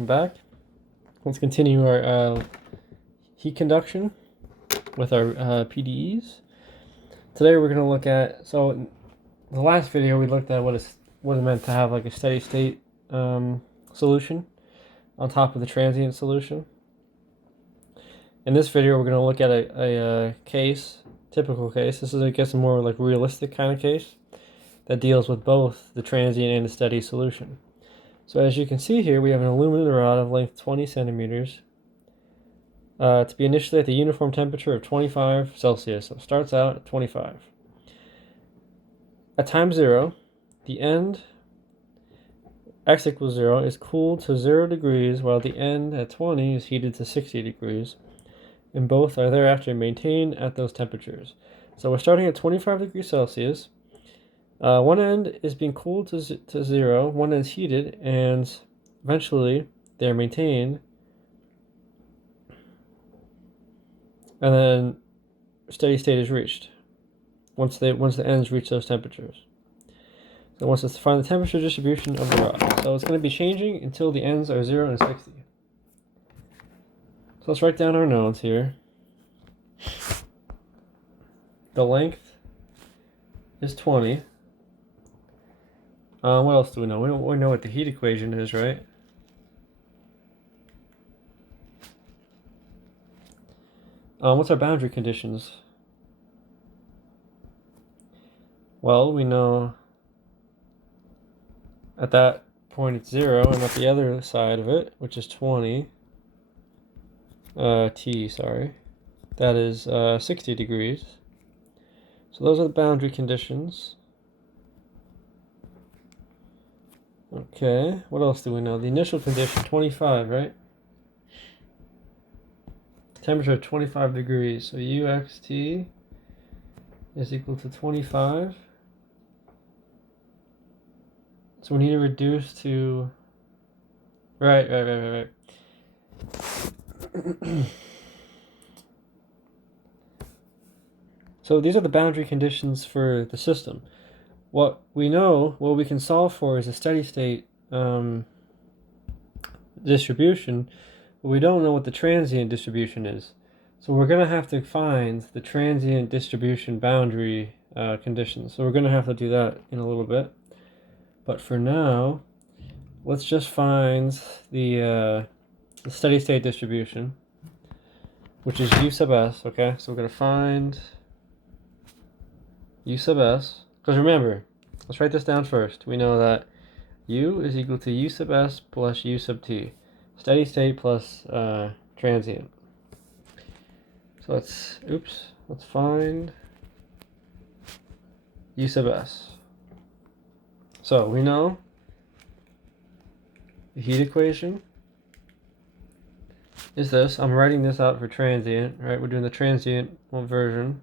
welcome back. Let's continue our heat conduction with our PDEs. Today we're going to look at, so in the last video we looked at what it meant to have like a steady state solution on top of the transient solution. In this video we're going to look at a typical case. This is, I guess, a more like realistic kind of case that deals with both the transient and the steady solution. So as you can see here, we have an aluminum rod of length 20 centimeters to be initially at the uniform temperature of 25 Celsius. So it starts out at 25. At time 0, the end, x equals 0, is cooled to 0 degrees, while the end at 20 is heated to 60 degrees. And both are thereafter maintained at those temperatures. So we're starting at 25 degrees Celsius. One end is being cooled to 0, one end is heated, and eventually they're maintained. And then steady state is reached once the ends reach those temperatures. So once it's find the temperature distribution of the rod. So it's going to be changing until the ends are 0 and 60. So let's write down our nodes here. The length is 20. What else do we know? We know what the heat equation is, right? What's our boundary conditions? Well, we know at that point it's 0, and at the other side of it, which is 20, that is 60 degrees. So those are the boundary conditions. Okay, what else do we know? The initial condition, 25, right? Temperature of 25 degrees. So UXT is equal to 25. So we need to reduce to... Right. So these are the boundary conditions for the system. What we can solve for is a steady state distribution, but we don't know what the transient distribution is. So we're going to have to find the transient distribution boundary conditions. So we're going to have to do that in a little bit. But for now, let's just find the steady state distribution, which is U sub s, okay? So we're going to find U sub s. Because remember, let's write this down first. We know that U is equal to U sub s plus U sub t. Steady state plus transient. So let's find U sub s. So we know the heat equation is this. I'm writing this out for transient, right? We're doing the transient version.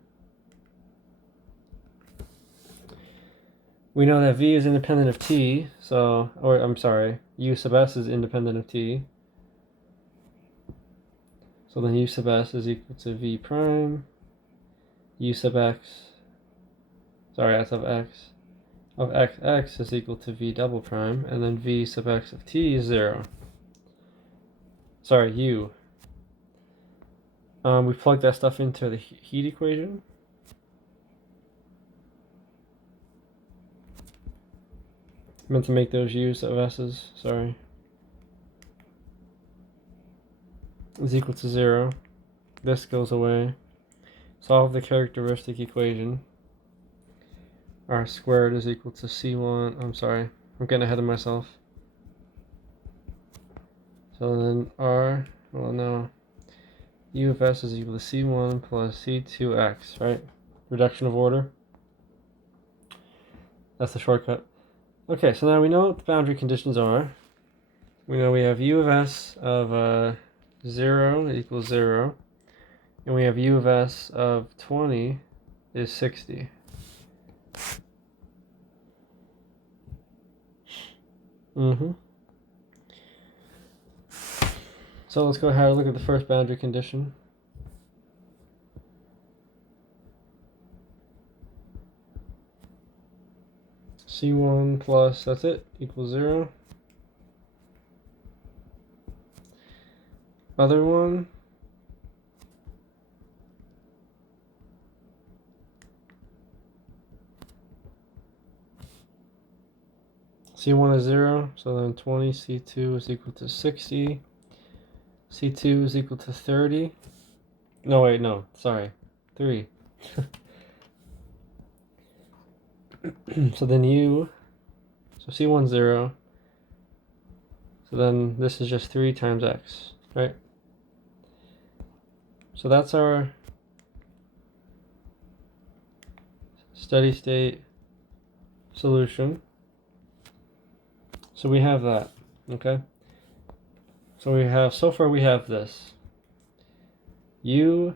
We know that V is independent of T, U sub S is independent of T. So then U sub S is equal to V prime, U sub X, S of X, of XX is equal to V double prime, and then V sub X of T is 0. U. We plug that stuff into the heat equation. I meant to make those U's of S's, is equal to 0. This goes away. Solve the characteristic equation. R squared is equal to C1. I'm getting ahead of myself. So then U of S is equal to C1 plus C2X, right? Reduction of order. That's the shortcut. Okay, so now we know what the boundary conditions are. We know we have U of S of 0 equals 0. And we have U of S of 20 is 60. So let's go ahead and look at the first boundary condition. C1 plus, that's it, equals 0. other one, C1 is 0, so then 20, C2 is equal to 60, C2 is equal to 30. No, wait, no, sorry, 3. So then so C1 0, so then this is just 3 times x, right? So that's our steady state solution. So we have that, okay? So we have, so far we have this. U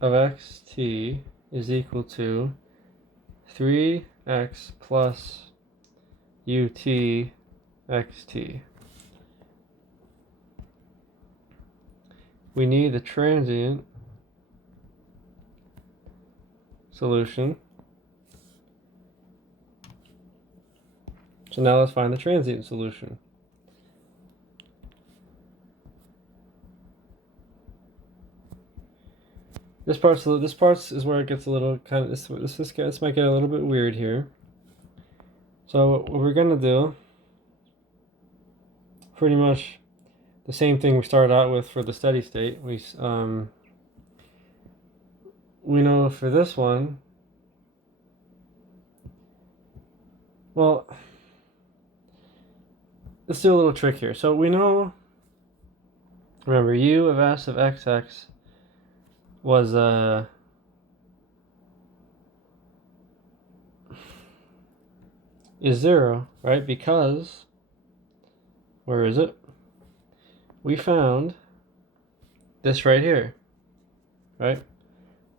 of xt is equal to 3x plus ut xt. We need the transient solution. So now let's find the transient solution. This part is where it gets a little kind of this might get a little bit weird here. So what we're gonna do, pretty much the same thing we started out with for the steady state. We know for this one, well, let's do a little trick here. So we know, remember, u of s of xx was is 0, right? Because, where is it? We found this right here, right?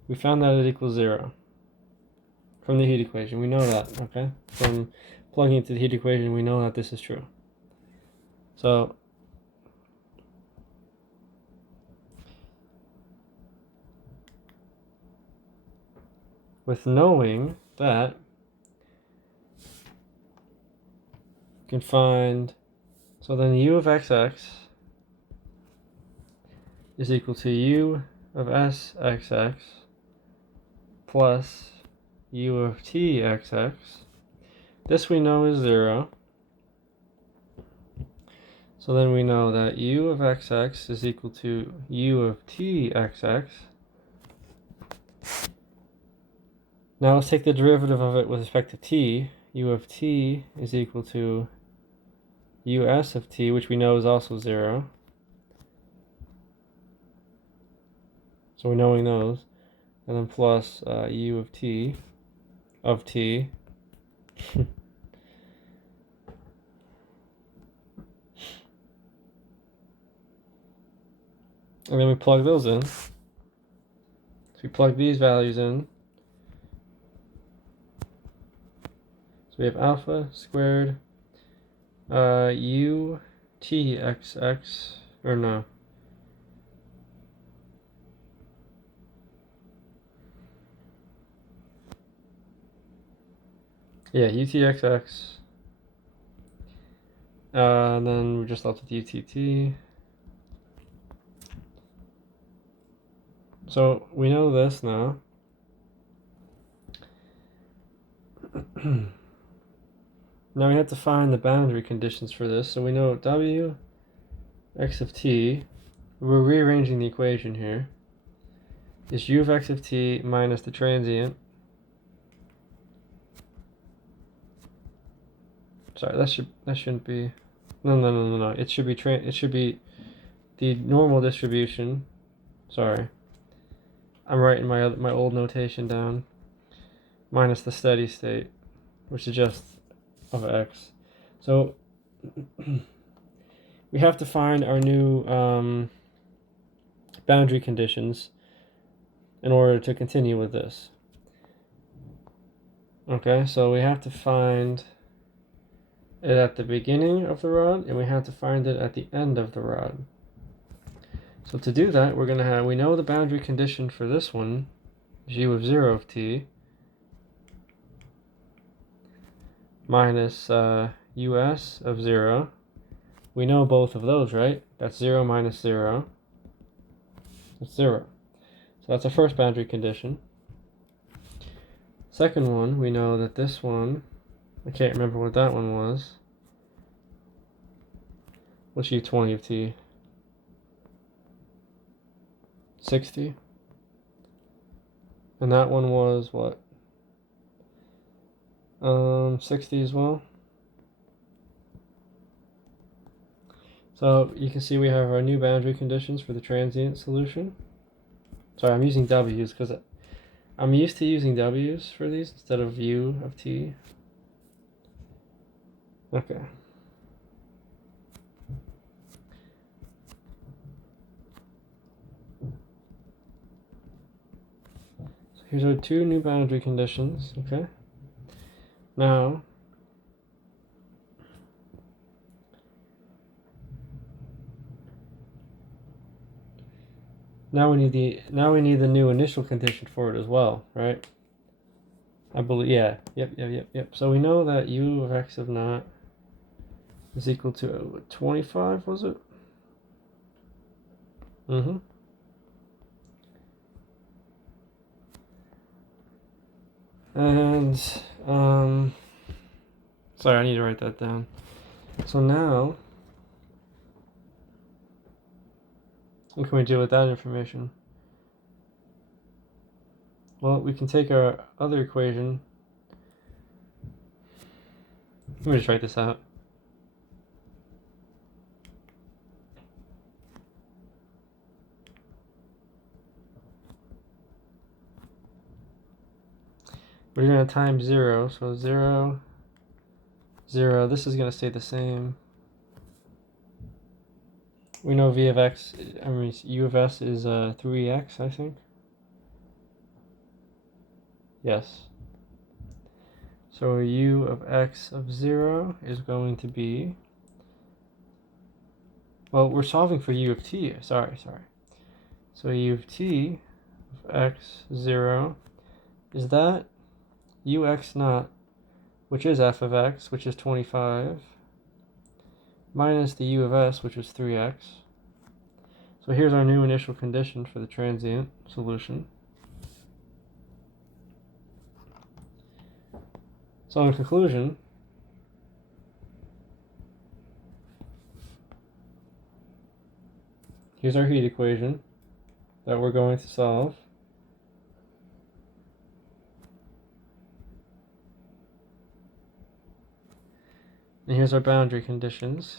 We found that it equals 0 from the heat equation. We know that, okay? From plugging into the heat equation, we know that this is true. So with knowing that, you can find, so then u of xx is equal to u of s xx plus u of t xx. This we know is 0. So then we know that u of xx is equal to u of t xx. Now let's take the derivative of it with respect to t. U of t is equal to us of t, which we know is also 0. So we're knowing those. And then plus u of t. And then we plug those in. So we plug these values in. So we have alpha squared u t xx, or no. Yeah, utxx. And then we're just left with utt. So we know this now. Now we have to find the boundary conditions for this. So we know w x of t, we're rearranging the equation here, is u of x of t minus the transient. Sorry, that shouldn't be. No. It should be the normal distribution. Sorry, I'm writing my old notation down. Minus the steady state, which is just of x. So we have to find our new boundary conditions in order to continue with this. Okay, so we have to find it at the beginning of the rod, and we have to find it at the end of the rod. So to do that, we're going to have, we know the boundary condition for this one is u of 0 of t minus us of 0 We know both of those, right? That's 0 minus 0. That's 0. So that's our first boundary condition. Second one, we know that this one, I can't remember what that one was. What's U20 of t? 60. And that one was what? 60 as well. So you can see we have our new boundary conditions for the transient solution. Sorry, I'm using W's because I'm used to using W's for these instead of U of t. Okay. So here's our two new boundary conditions, okay? Now we need the new initial condition for it as well, right? I believe, yeah. Yep. So we know that u of x of naught is equal to 25, was it? Mm-hmm. And sorry, I need to write that down. So now, what can we do with that information? Well, we can take our other equation. Let me just write this out. We're going to times 0, so 0, 0. This is going to stay the same. We know v of x, u of s is 3x, I think. Yes. So u of x of 0 is going to be, well, we're solving for u of t. Sorry. So u of t of x 0 is that ux naught, which is f of x, which is 25, minus the u of s, which is 3x. So here's our new initial condition for the transient solution. So in conclusion, here's our heat equation that we're going to solve. And here's our boundary conditions.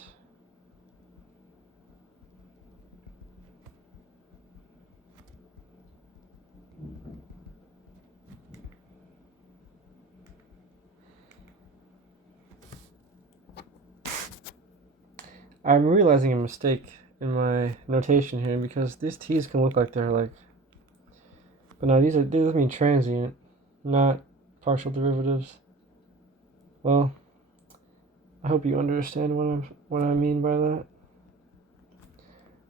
I'm realizing a mistake in my notation here because these t's can look like they're like, but no, these mean transient, not partial derivatives. Well, I hope you understand what I mean by that.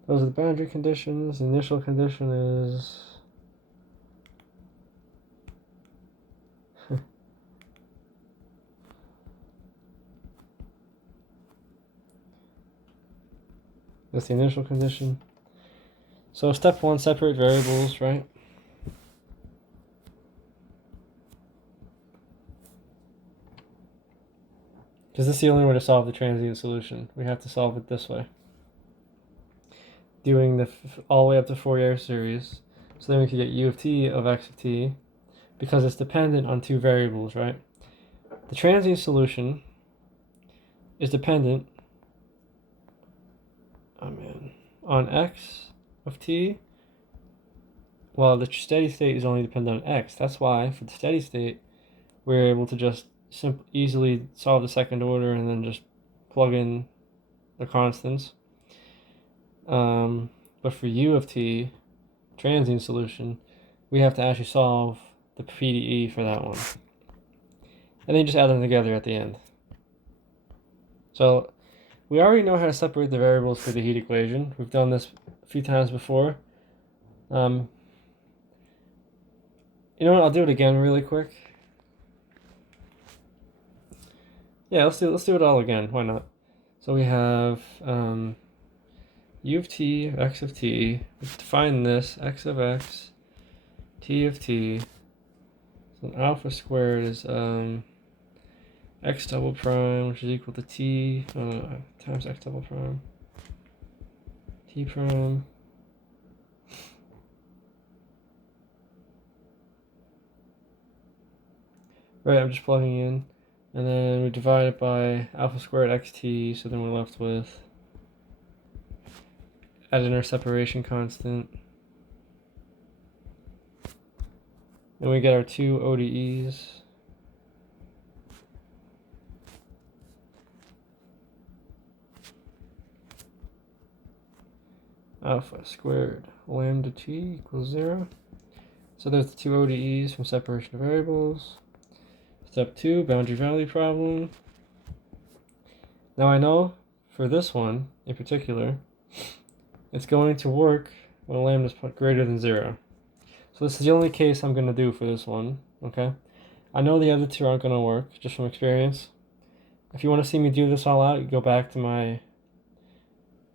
Those are the boundary conditions. The initial condition is that's the initial condition. So step 1, separate variables, right? Because this is the only way to solve the transient solution. We have to solve it this way. Doing the all the way up to Fourier series. So then we could get u of t of x of t, because it's dependent on two variables, right? The transient solution is dependent on x of t, while the steady state is only dependent on x. That's why for the steady state, we're able to just easily solve the second order and then just plug in the constants. But for u of t, transient solution, we have to actually solve the PDE for that one. And then just add them together at the end. So we already know how to separate the variables for the heat equation. We've done this a few times before. You know what? I'll do it again really quick. Yeah, let's do it all again. Why not? So we have u of t, x of t. We define this, x of x, t of t. So alpha squared is x double prime, which is equal to t times x double prime, t prime. Right, I'm just plugging in. And then we divide it by alpha squared xt, so then we're left with add in our separation constant. And we get our two ODEs. Alpha squared lambda t equals 0. So there's the two ODEs from separation of variables. Step 2, boundary value problem. Now I know for this one in particular, it's going to work when lambda is greater than 0. So this is the only case I'm going to do for this one, okay? I know the other two aren't going to work, just from experience. If you want to see me do this all out, you go back to my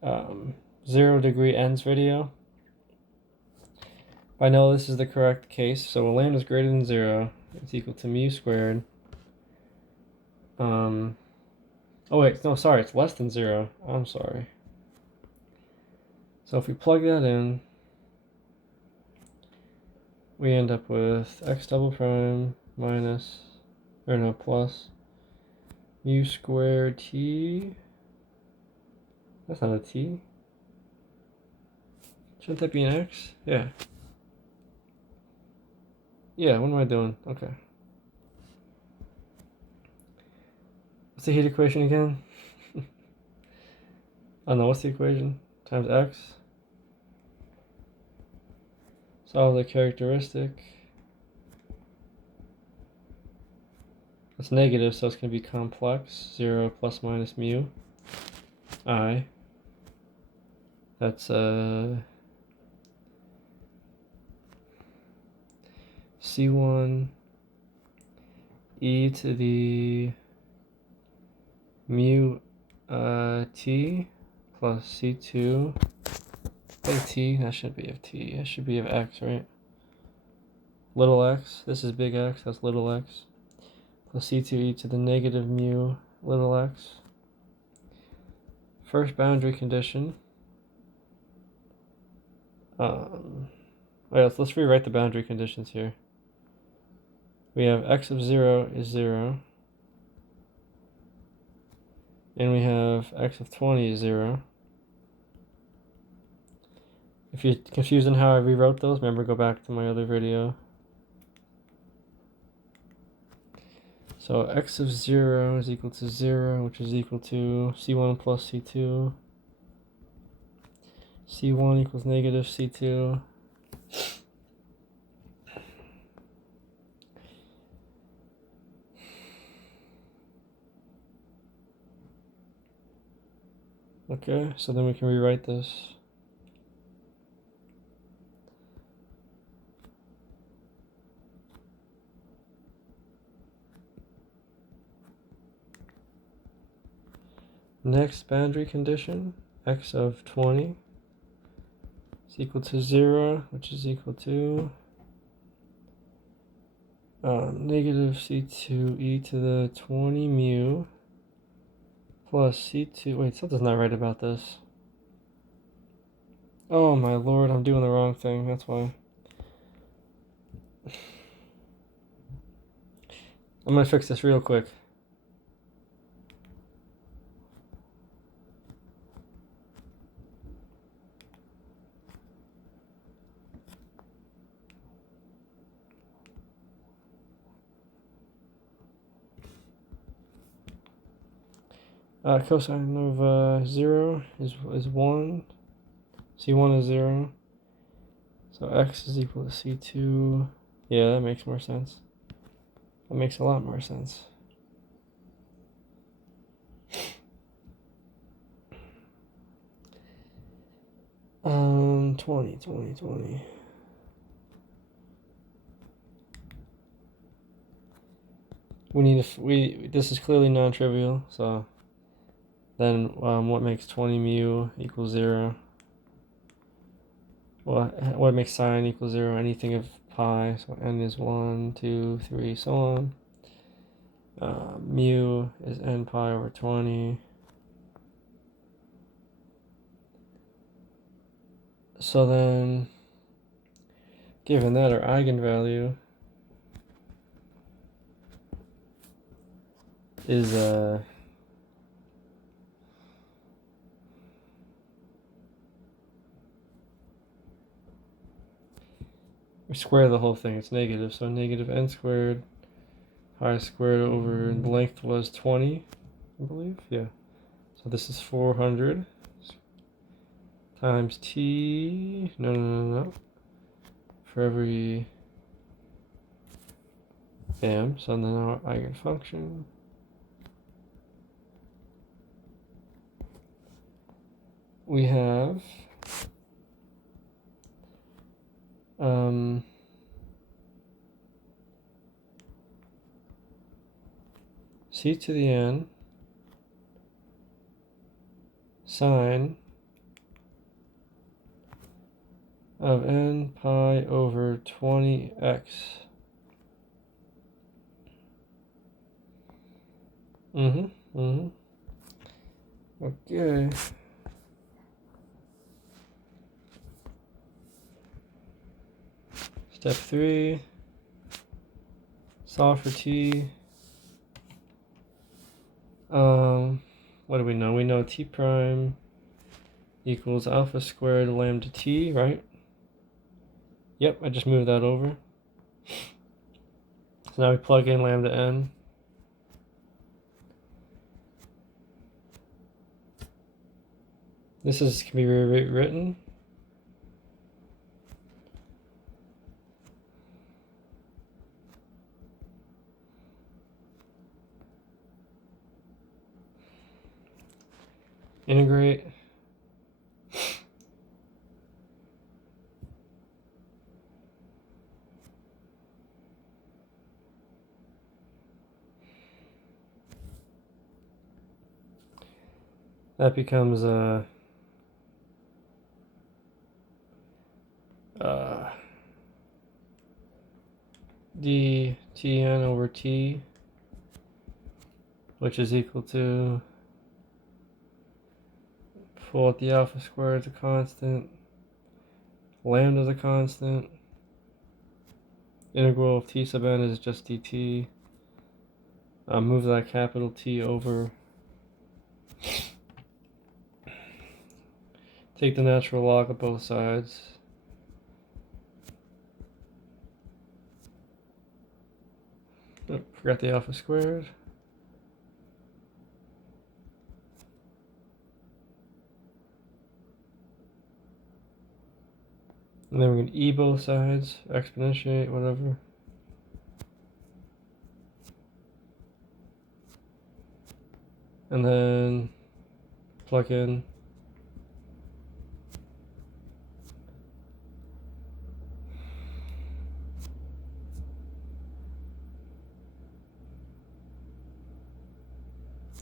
0 degree ends video. I know this is the correct case, so when lambda is greater than 0, it's equal to mu squared. Oh wait, no, sorry, it's less than 0. I'm sorry. So if we plug that in, we end up with x double prime minus, or no, plus mu squared t. That's not a t. Shouldn't that be an x? Yeah. Yeah, what am I doing? Okay. What's the heat equation again? Oh no, what's the equation? Times x. Solve the characteristic. It's negative, so it's going to be complex. 0 plus minus mu I. That's C1 e to the mu t plus C2 by t. That should be of t. That should be of x, right? Little x. This is big X. That's little x. Plus C2 e to the negative mu little x. First boundary condition. Let's rewrite the boundary conditions here. We have x of 0 is 0. And we have x of 20 is 0. If you're confused on how I rewrote those, remember, go back to my other video. So x of 0 is equal to 0, which is equal to C1 plus C2. C1 equals negative C2. Okay, so then we can rewrite this. Next boundary condition, x of 20 is equal to 0, which is equal to negative C2 e to the 20 mu plus C2. Wait, something's not right about this. Oh my lord, I'm doing the wrong thing, that's why. I'm gonna fix this real quick. Cosine of 0 is 1. C1 is 0. So x is equal to C2. Yeah, that makes more sense. That makes a lot more sense. Um, 20. We need this is clearly non-trivial, so Then what makes 20 mu equals 0? Well, what makes sine equals 0? Anything of pi. So n is 1, 2, 3, so on. Mu is n pi over 20. So then, given that, our eigenvalue is we square the whole thing, it's negative, so negative n squared, pi squared over, the length was 20, I believe, yeah. So this is 400 times t, no, for every, bam, so then our eigenfunction, we have, c to the n sine of n pi over 20x. Okay. Step 3, solve for t. What do we know? We know t prime equals alpha squared lambda t, right? Yep, I just moved that over. So now we plug in lambda n. This can be rewritten. Integrate. That becomes d tn over t, which is equal to, pull out the alpha squared as a constant, lambda is a constant, integral of t sub n is just dt. Move that capital T over. Take the natural log of both sides. Oh, forgot the alpha squared. And then we're going to e both sides, exponentiate, whatever. And then plug in.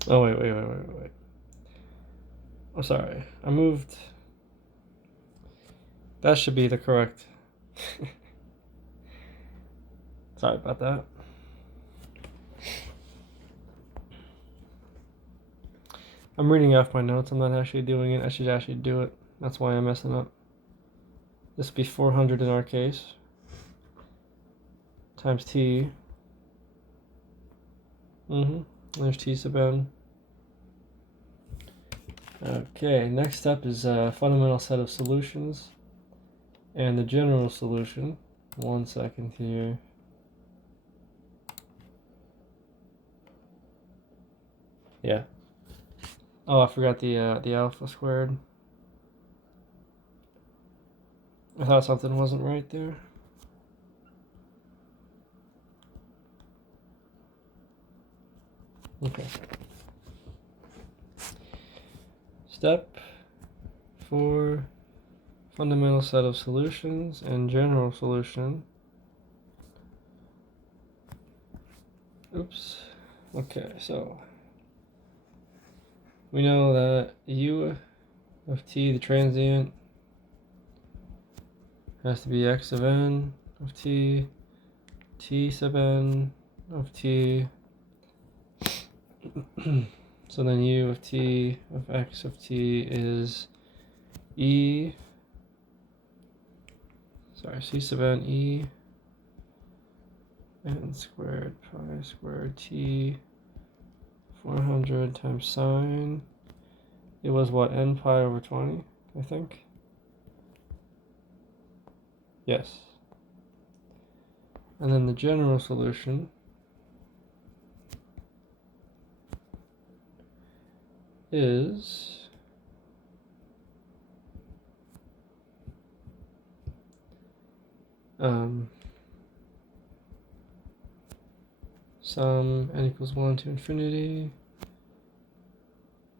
Oh, wait. Oh, sorry. I moved. That should be the correct. Sorry about that. I'm reading off my notes. I'm not actually doing it. I should actually do it. That's why I'm messing up. This would be 400 in our case. Times t. There's t sub n. Okay, next step is a fundamental set of solutions. And the general solution. 1 second here. Yeah. Oh, I forgot the alpha squared. I thought something wasn't right there. Okay. Step 4, fundamental set of solutions and general solution. Oops. Okay, so we know that u of t, the transient, has to be x of n of t, t sub n of t. So then u of t of x of t is c sub n e n squared pi squared t 400 times sine. It was what, n pi over 20, I think? Yes. And then the general solution is sum n equals 1 to infinity.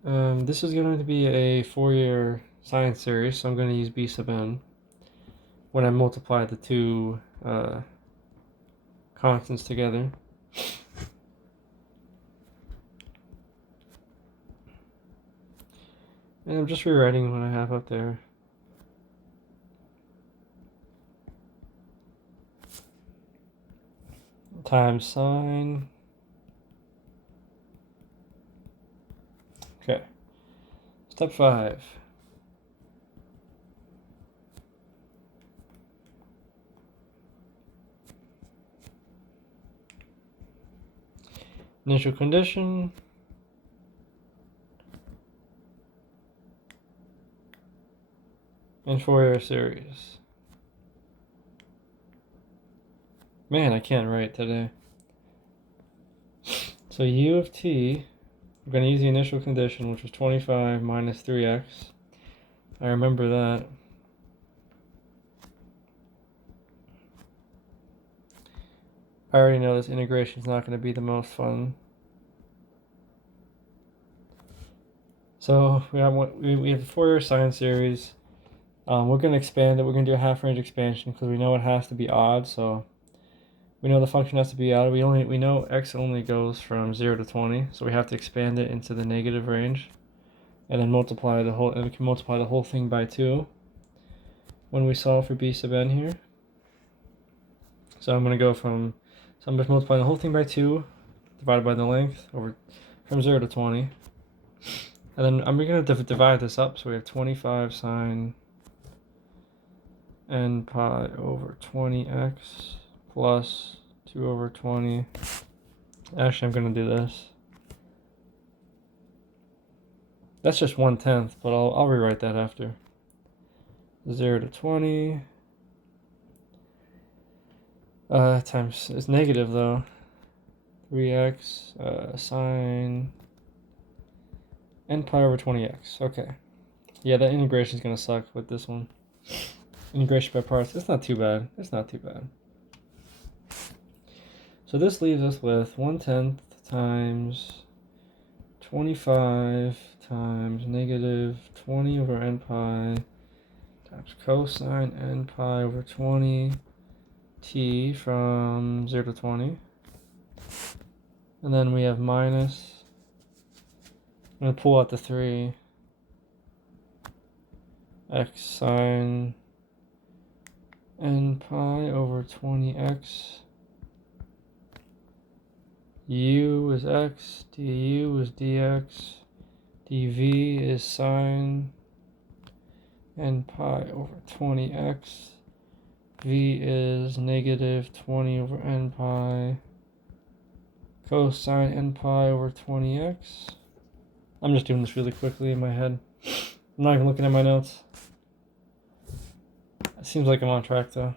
This is going to be a Fourier sine series, so I'm going to use b sub n when I multiply the two constants together. And I'm just rewriting what I have up there. Times sine. Okay. Step 5. Initial condition. And Fourier series. Man, I can't write today. So u of t, we're going to use the initial condition, which was 25 minus 3x. I remember that. I already know this integration is not going to be the most fun. So we have a Fourier sine series. We're going to expand it. We're going to do a half-range expansion because we know it has to be odd. So we know the function has to be odd. We know x only goes from 0 to 20, so we have to expand it into the negative range, and then multiply the whole. And we can multiply the whole thing by 2 when we solve for b sub n here. So I'm going to go from. So I'm just multiplying the whole thing by 2 divided by the length over from 0 to 20. And then I'm going to divide this up, so we have 25 sine n pi over 20x plus 2 over 20. Actually, I'm going to do this. That's just 1/10, but I'll rewrite that after. 0 to 20 times, it's negative though, 3x sine n pi over 20x. Okay. Yeah, that integration is going to suck with this one. Integration by parts. It's not too bad. It's not too bad. So this leaves us with 1/10 times 25 times negative 20 over n pi times cosine n pi over 20 t from 0 to 20. And then we have minus. I'm going to pull out the 3. X sine n pi over 20x. U is x, du is dx, dv is sine n pi over 20x. V is negative 20 over n pi cosine n pi over 20x. I'm just doing this really quickly in my head. I'm not even looking at my notes. It seems like I'm on track though.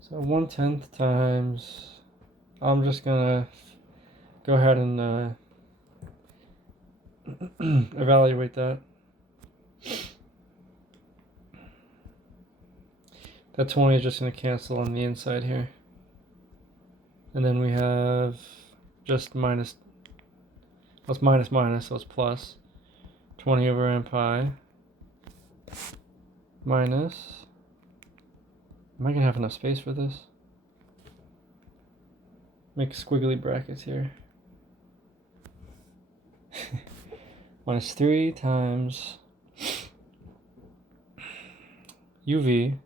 So 1/10 times, I'm just gonna go ahead and evaluate that. That 20 is just gonna cancel on the inside here. And then we have just minus, well, it's minus minus, so it's plus 20 over n pi minus, am I gonna have enough space for this? Make squiggly brackets here. minus 3 times uv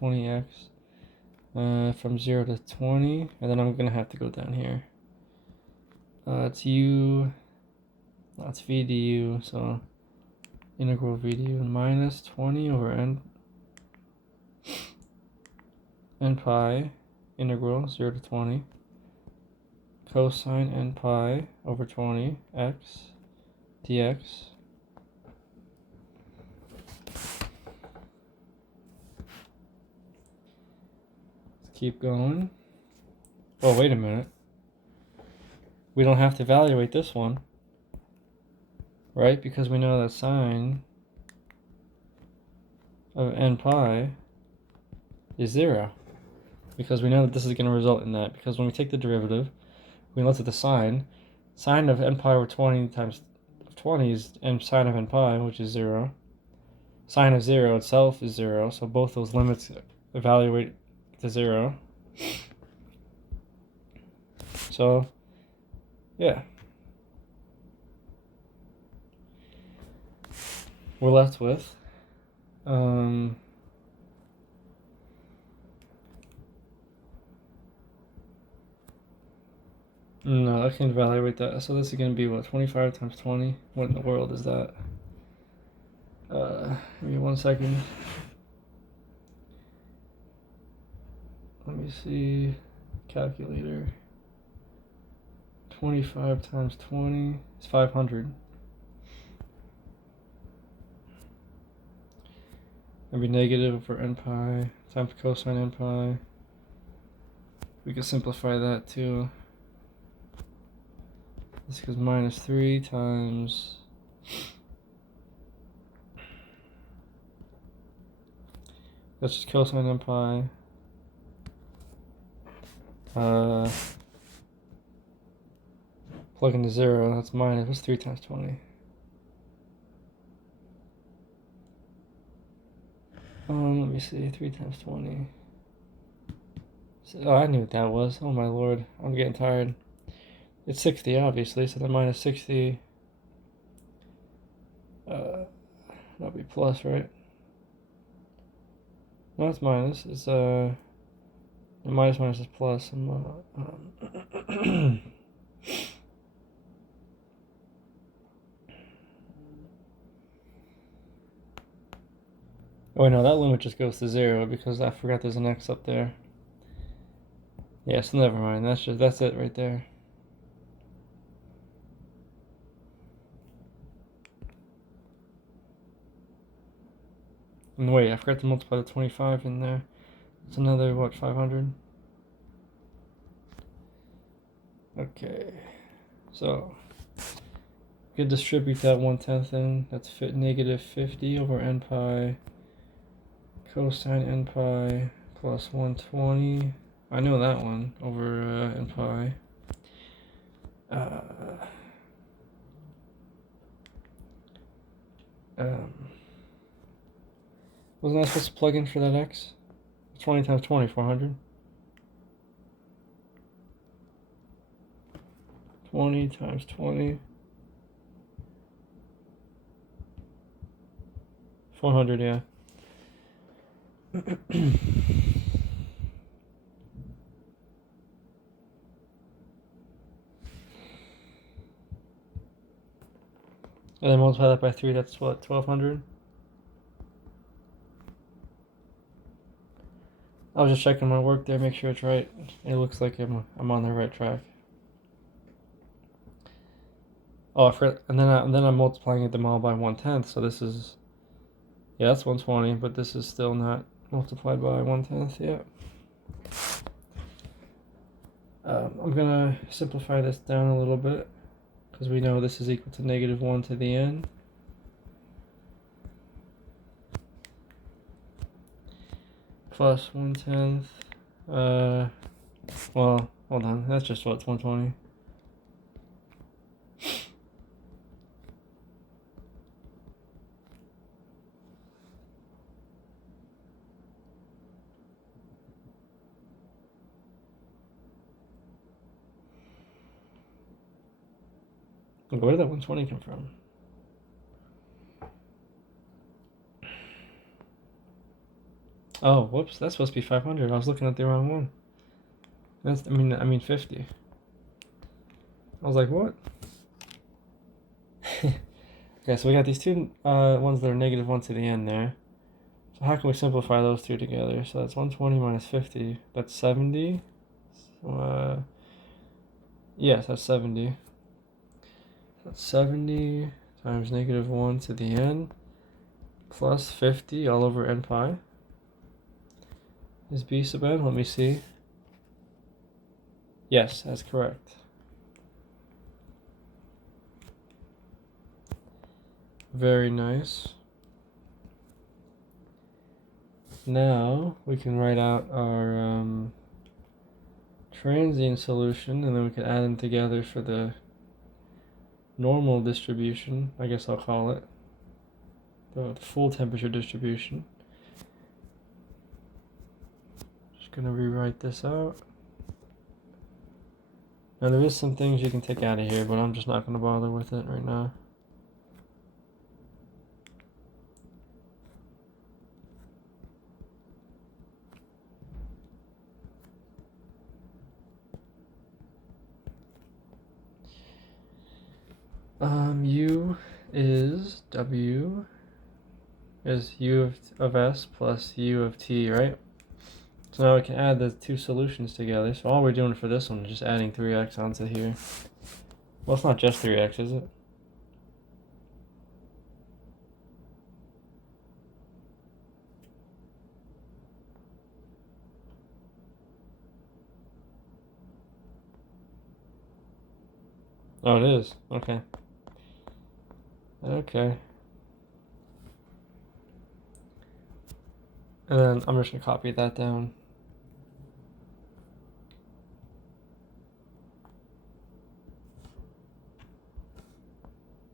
20x from 0 to 20, and then I'm gonna have to go down here. It's u, that's v du, so integral v du minus 20 over n pi integral 0 to 20 cosine n pi over 20 x dx. Let's keep going. Oh, wait a minute. We don't have to evaluate this one, right? Because we know that sine of n pi is 0. Because we know that this is going to result in that. Because when we take the derivative, we look at the sine of n pi over 20 times 20 is sine of n pi, which is 0. Sine of 0 itself is 0, so both those limits evaluate to 0. So, yeah. We're left with no, I can't evaluate that. So this is going to be, what, 25 times 20? What in the world is that? Give me 1 second. Let me see. Calculator. 25 times 20 is 500. It'd be negative over n pi times cosine n pi. We could simplify that too. This goes minus 3 times that's just cosine n pi. Plug into 0, that's minus, what's 3 times 20? Let me see, 3 times 20. Oh, I knew what that was. Oh my lord, I'm getting tired. It's 60, obviously, so then minus 60. That'll be plus, right? No, it's minus. It's minus is plus. Oh no, that limit just goes to 0 because I forgot there's an x up there. Yeah, so never mind. That's it right there. And wait, I forgot to multiply the 25 in there. It's another, what, 500? Okay, so we could distribute that 1/10 in. That's negative 50 over n pi cosine n pi plus 120. I know that one over n pi. Wasn't I supposed to plug in for that x? 20 times 20, 400. 20 times 20. 400, yeah. And then multiply that by 3, that's what, 1200? I was just checking my work there, make sure it's right. It looks like I'm on the right track. Oh, I forgot, and then I'm multiplying them all by 1/10, so this is, yeah, that's 120, but this is still not multiplied by 1/10 yet. I'm gonna simplify this down a little bit, because we know this is equal to negative 1 to the n. Plus 1/10. Well, hold on. That's just what, 120. Where did that 120 come from? Oh, whoops, that's supposed to be 500. I was looking at the wrong one. I mean 50. I was like, what? Okay, so we got these two ones that are negative 1 to the n there. So how can we simplify those two together? So that's 120 minus 50. That's 70. So, yes, that's 70. That's 70 times negative 1 to the n plus 50 all over n pi is b sub n. Let me see. Yes, that's correct. Very nice. Now we can write out our transient solution, and then we can add them together for the normal distribution, I guess I'll call it, the full temperature distribution. Just gonna rewrite this out. Now there is some things you can take out of here, but I'm just not gonna bother with it right now. U is W is U of S plus U of T, right? So now we can add the two solutions together. So all we're doing for this one is just adding 3x onto here. Well, it's not just 3x, is it? Oh, it is. Okay. Okay. And then I'm just going to copy that down.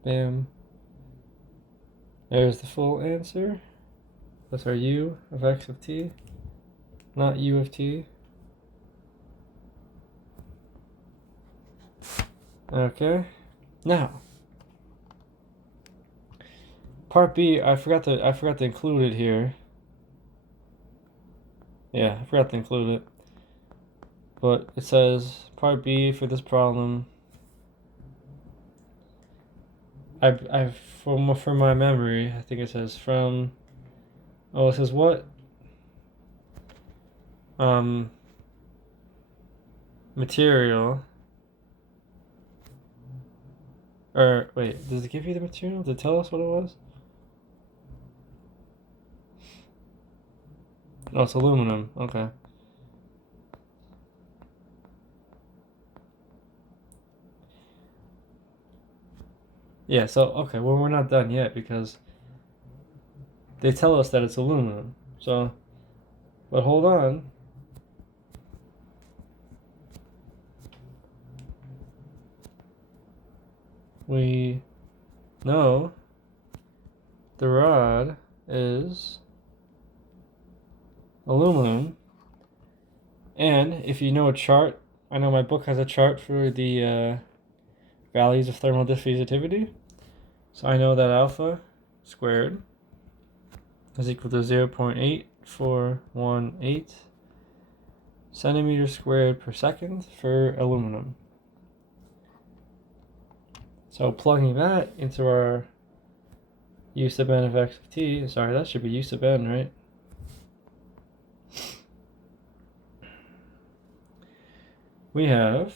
Bam. There's the full answer. That's our U of x of t, not U of t. Okay. Now, part B, I forgot to include it here. Yeah, I forgot to include it. But it says part B for this problem. For my memory, I think it says from. Oh, it says what? Material. Or wait, does it give you the material? Did it tell us what it was? Oh, it's aluminum. Okay. Yeah, so, okay, well, we're not done yet because they tell us that it's aluminum. So, but hold on. We know the rod is aluminum. And if you know a chart, I know my book has a chart for the values of thermal diffusivity. So I know that alpha squared is equal to 0.8418 centimeters squared per second for aluminum. So plugging that into our U sub n of x of t, sorry, that should be U sub n, right? We have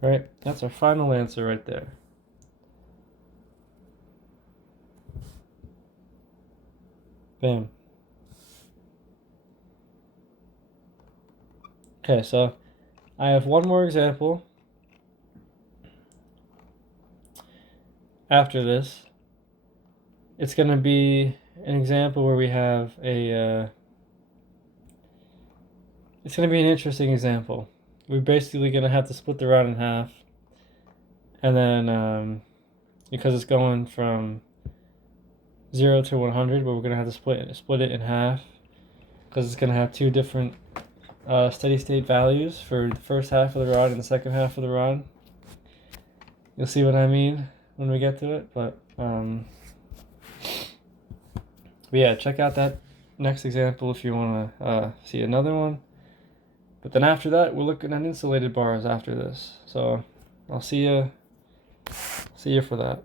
right, that's our final answer right there. Bam. Okay, so I have one more example after this. it's going to be an example where we have it's going to be an interesting example. We're basically going to have to split the rod in half, and then because it's going from 0 to 100, but we're going to have to split it in half because it's going to have two different steady state values for the first half of the rod and the second half of the rod. You'll see what I mean when we get to it, but yeah, check out that next example if you want to see another one. But then after that, we're looking at insulated bars after this. So I'll see you for that.